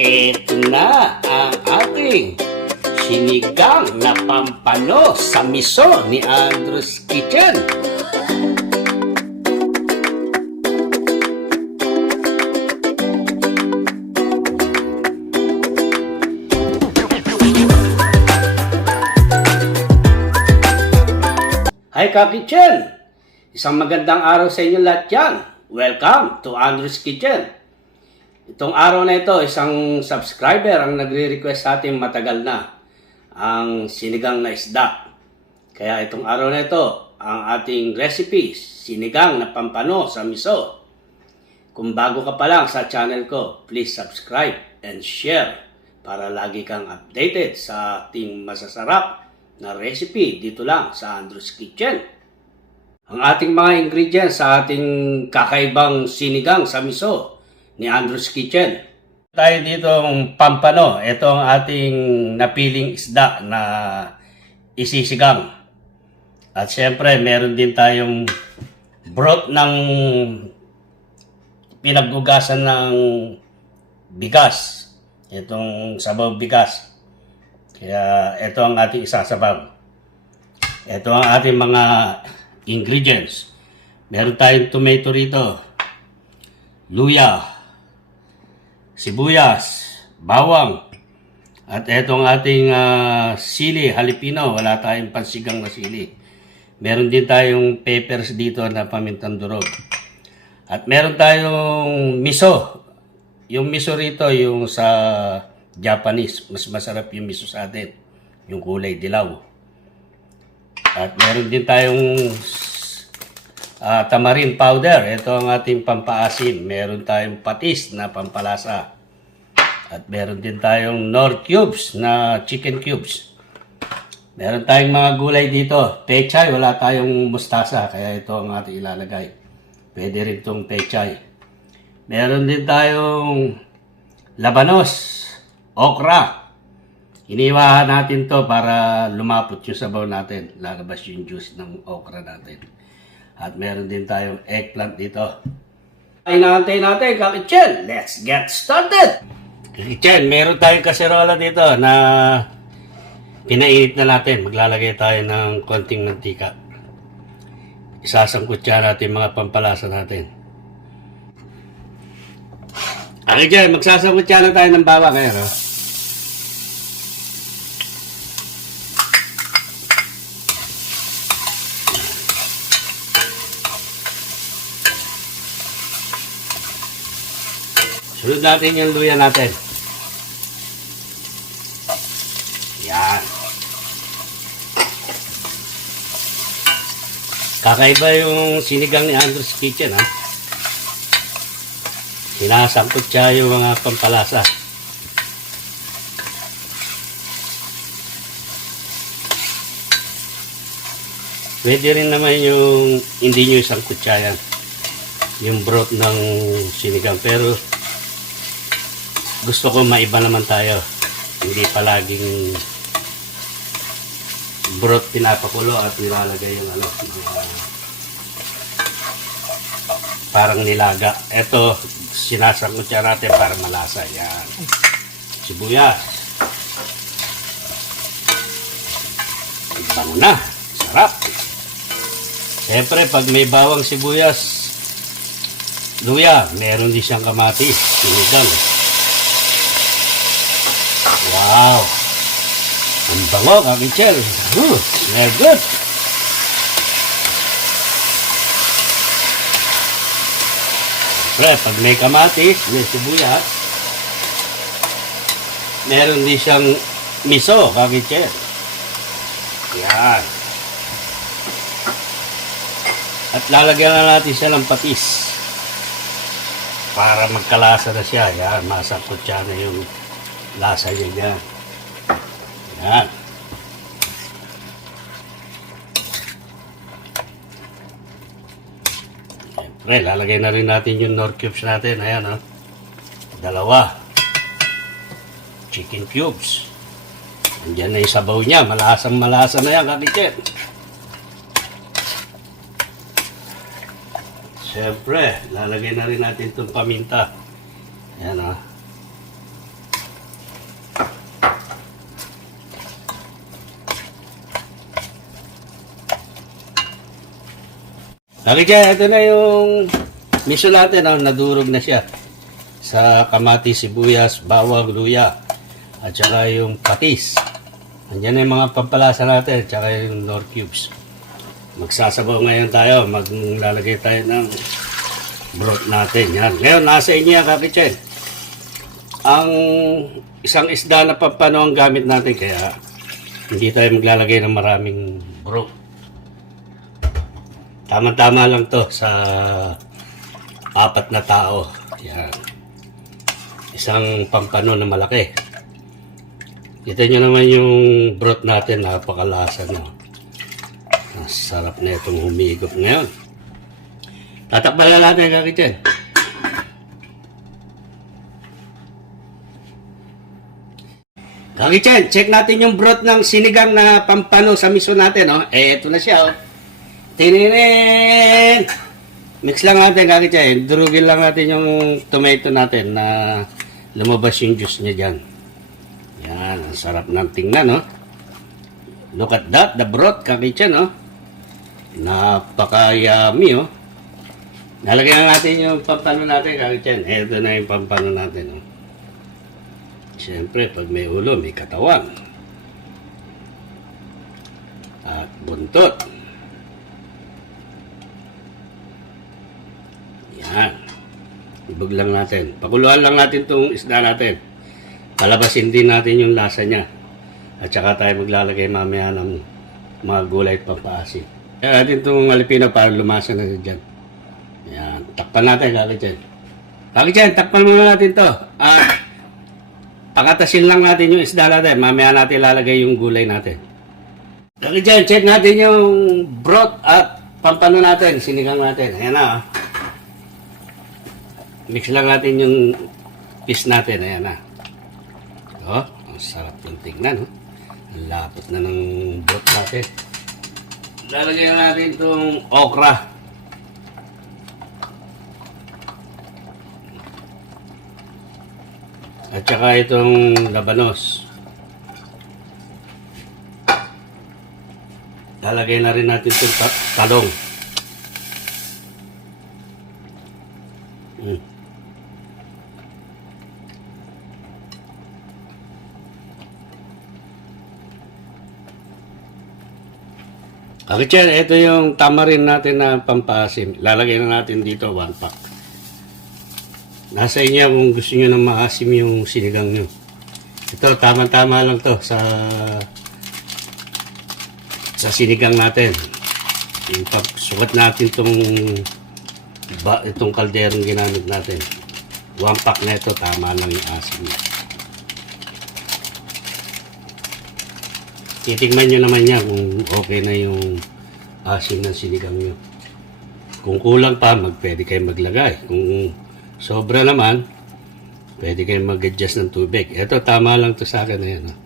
Ito na ang ating sinigang na pampano sa miso ni Andrew's Kitchen. Hi ka-kitchen! Isang magandang araw sa inyo lahat yan. Welcome to Andrew's Kitchen. Itong araw na ito, isang subscriber ang nagre-request sa atin matagal na ang sinigang na isda. Kaya itong araw na ito, ang ating recipe, sinigang na pampano sa miso. Kung bago ka pa lang sa channel ko, please subscribe and share para lagi kang updated sa ating masasarap na recipe dito lang sa Andrew's Kitchen. Ang ating mga ingredients sa ating kakaibang sinigang sa miso ni Andrew's Kitchen. Tayo dito ang pampano. Ito ang ating napiling isda na isisigang. At syempre, meron din tayong broth ng pinaggugasan ng bigas. Itong sabaw bigas. Kaya ito ang ating isasabaw. Ito ang ating mga ingredients. Meron tayong tomato rito, luya, sibuyas, bawang, at ito ang ating sili, jalapeno. Wala tayong pansigang na sili. Meron din tayong peppers dito na pamintang durog. At meron tayong miso. Yung miso rito, yung sa Japanese, mas masarap yung miso sa atin, yung kulay dilaw. At meron din tayong tamarind powder. Ito ang ating pampaasim. Meron tayong patis na pampalasa. At meron din tayong Knorr cubes na chicken cubes. Meron tayong mga gulay dito. Pechay, wala tayong mustasa, kaya ito ang ating ilalagay. Pwede rin itong pechay. Meron din tayong labanos, okra. Iniwahan natin to para lumapot yung sabaw natin. Lalabas yung juice ng okra natin. At meron din tayong eggplant dito. Ay natin ka-kitchen. Let's get started! Ka-kitchen, meron tayong kaserola dito na pinainit na natin. Maglalagay tayo ng konting mantika. Isasangkot siya natin mga pampalasa natin. Ka-kitchen, magsasangkot siya na tayo ng bawang ngayon. No? Sunod natin yung luya natin. Yan. Kakaiba yung sinigang ni Andrew's Kitchen, ha? Sinasangkot siya yung mga pampalasa. Pwede rin naman yung hindi nyo isangkot siya yan. Yung broth ng sinigang. Pero gusto ko maiba naman tayo. Hindi palaging broth pinapakulo at nilalagay yung parang nilaga. Ito, sinasangkot siya natin para malasa. Yan. Sibuyas. Bango na. Sarap. Siyempre, pag may bawang sibuyas, luya, meron din siyang kamatis. Sinigang. Wow! Ang bango, ka-kitchen. Smell good. Siyempre, pag may kamatis, may sibuyas, meron din siyang miso, ka-kitchen. Yan. At lalagyan na natin siya ng patis para magkalasa na siya. Yan, masakot siya na yung lasa niya dyan. Yan. Siyempre, lalagay na rin natin yung Knorr cubes natin. Ayan, ha. Dalawa. Chicken cubes. Andiyan na yung sabaw niya. Malasang malasa na yan, ka-kitchen. Siyempre, lalagay na rin natin itong paminta. Ayan, ha. Okay, dyan, ito na yung miso natin. Oh, nadurog na siya sa kamatis, sibuyas, bawang, luya, at saka yung patis. Andiyan na yung mga pampalasa natin, at saka yung nor cubes. Magsasabaw ngayon tayo. Maglalagay tayo ng broth natin. Yan. Ngayon, nasa inyo yan, kakitchen. Ang isang isda na pampano ang gamit natin, kaya hindi tayo maglalagay ng maraming broth. Tama-tama lang to sa 4 na tao. Yan. Isang pampano na malaki. Kita nyo naman yung broth natin, napakalasa nyo. Ang sarap na itong humigop ngayon. Tatakpan na natin, kakitchen. Kakitchen, check natin yung broth ng sinigang na pampano sa miso natin. Oh. Ito na siya. Oh. Tininin! Mix lang natin, kakitchen. Durugin lang natin yung tomato natin na lumabas yung juice niya dyan. Yan, ang sarap ng tingnan, no? Look at that, the broth, kakitchen, no? Napaka-yummy, oh. Nalagyan natin yung pampano natin, kakitchen. Ito na yung pampano natin, no? Siyempre, pag may ulo, may katawan. At buntot. Yan. Ibag lang natin. Pakuluan lang natin itong isda natin. Palabasin din natin yung lasa niya. At saka tayo maglalagay mamaya ng mga gulay at pampaasim. Kaya natin itong alipino para lumasa na dyan. Yan. Takpan natin, kakitchen. Kakitchen, takpan muna natin to. At pakatasin lang natin yung isda natin. Mamaya natin lalagay yung gulay natin. Kakitchen, check natin yung broth at pampano natin. Sinigang natin. Ayan na. Mix lang natin yung fish natin. Ayan na. Oh, ang sarap yung tingnan. Oh. Ang lapot na ng broth natin. Lalagyan natin itong okra. At saka itong labanos. Lalagay na rin natin itong talong. Kakitchen, ito yung tamarin natin na pampasim. Lalagay na natin dito 1 pack. Nasa inyo kung gusto nyo na maasim yung sinigang nyo. Ito, tama-tama lang to sa sinigang natin. Yung pagsukat natin itong kalderong ginamit natin. 1 pack na ito, tama lang yung asim niya. Titignan nyo naman yan kung okay na yung asim ng sinigang nyo. Kung kulang pa, pwede kayo maglagay. Kung sobra naman, pwede kayo mag-adjust ng tubig. Ito, tama lang to sa akin. Ayan, oh.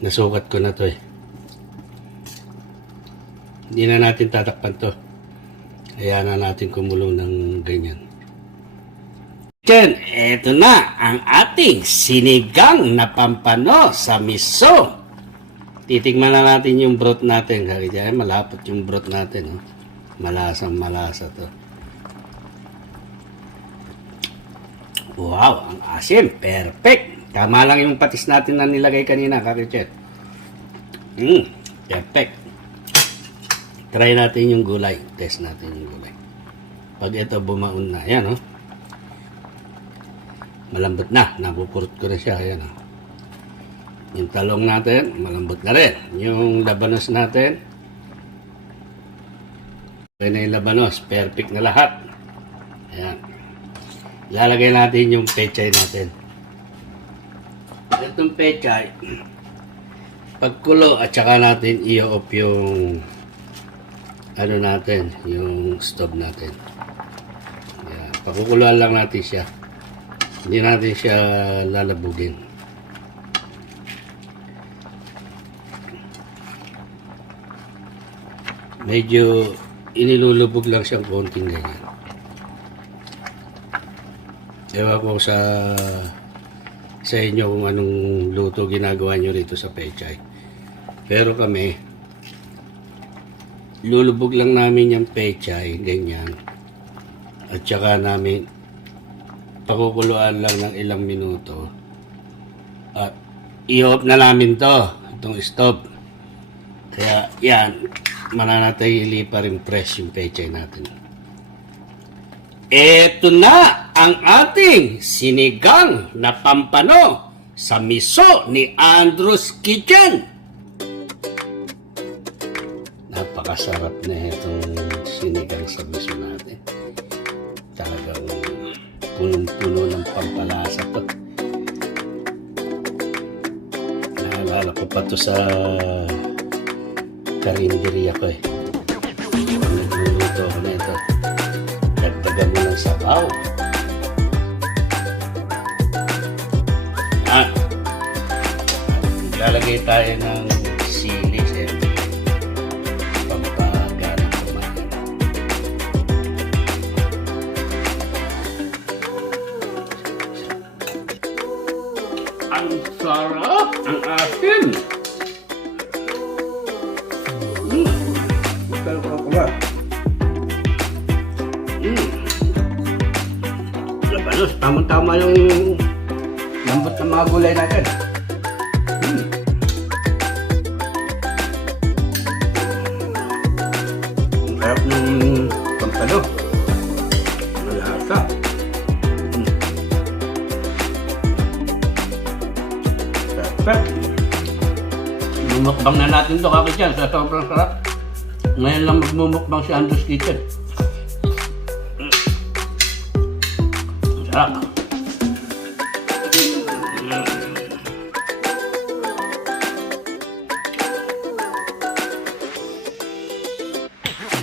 Nasukat ko na to eh. Hindi na natin tatakpan to. Hayaan na natin kumulo ng ganyan. Diyan, eto na ang ating sinigang na pampano sa miso. Titigman na natin yung broth natin. Kaya malapot yung broth natin. Oh. Malasang malasa to. Wow, ang asim. Perfect. Tama lang yung patis natin na nilagay kanina, kakitchen. Perfect. Try natin yung gulay. Test natin yung gulay. Pag ito bumaon na. Ayan, oh. Malambot na. Napupurot ko na siya. Ayan, oh. Yung talong natin, malambot na rin. Yung labanos natin. Okay na yung labanos. Perfect na lahat. Ayan. Ilalagay natin yung pechay natin. Itong pechay, pagkulo at saka natin i-off yung ano natin, yung stove natin. Ayan. Pakukuluan lang natin siya. Hindi natin siya lalabugin. Medyo inilulubog lang siyang konting ganyan. Ewan ko sa inyo kung anong luto ginagawa nyo rito sa pechay. Pero kami, lulubog lang namin yung pechay, ganyan. At saka namin pakukuluan lang ng ilang minuto. At i-off na namin to, itong stove. Kaya yan, mananatili pa rin fresh yung pechay natin. Eto na ang ating sinigang na pampano sa miso ni Andrew's Kitchen. Napakasarap na itong sinigang sa miso natin. Talagang punong-puno ng pampalasa to. Naalala ko pa to sa karinderya ko eh. Nagluluto ko na ito. Dagdagan mo ng sabaw. Lalagay tayo ng sili, siyempre. Pampaganang kumain. Ang sarap! Ang asin! Labanos, tamang-tama yung lambot ng mga gulay natin. Ang sarap ng pampano. Malasa. Sarap. Mumukbang na natin ito kakityan sa sobrang sarap. Ngayon lang magmumukbang si Andrew's Kitchen. Sarap.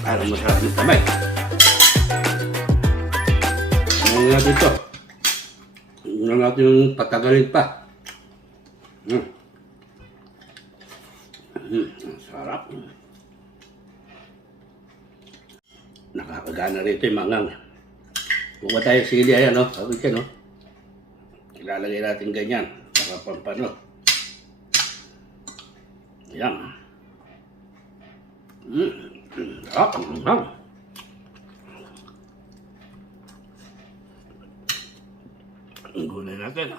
Parang masarap ng kamay. Ano nga dito? Ano natin yung patagalin pa. Sarap. Nakakagana rito yung mangang. Kung ba tayo sili, ayan o. Sabi siya, no? Ilalagay natin ganyan. Para pampano. Ayan. Sarap. Ang gulay natin.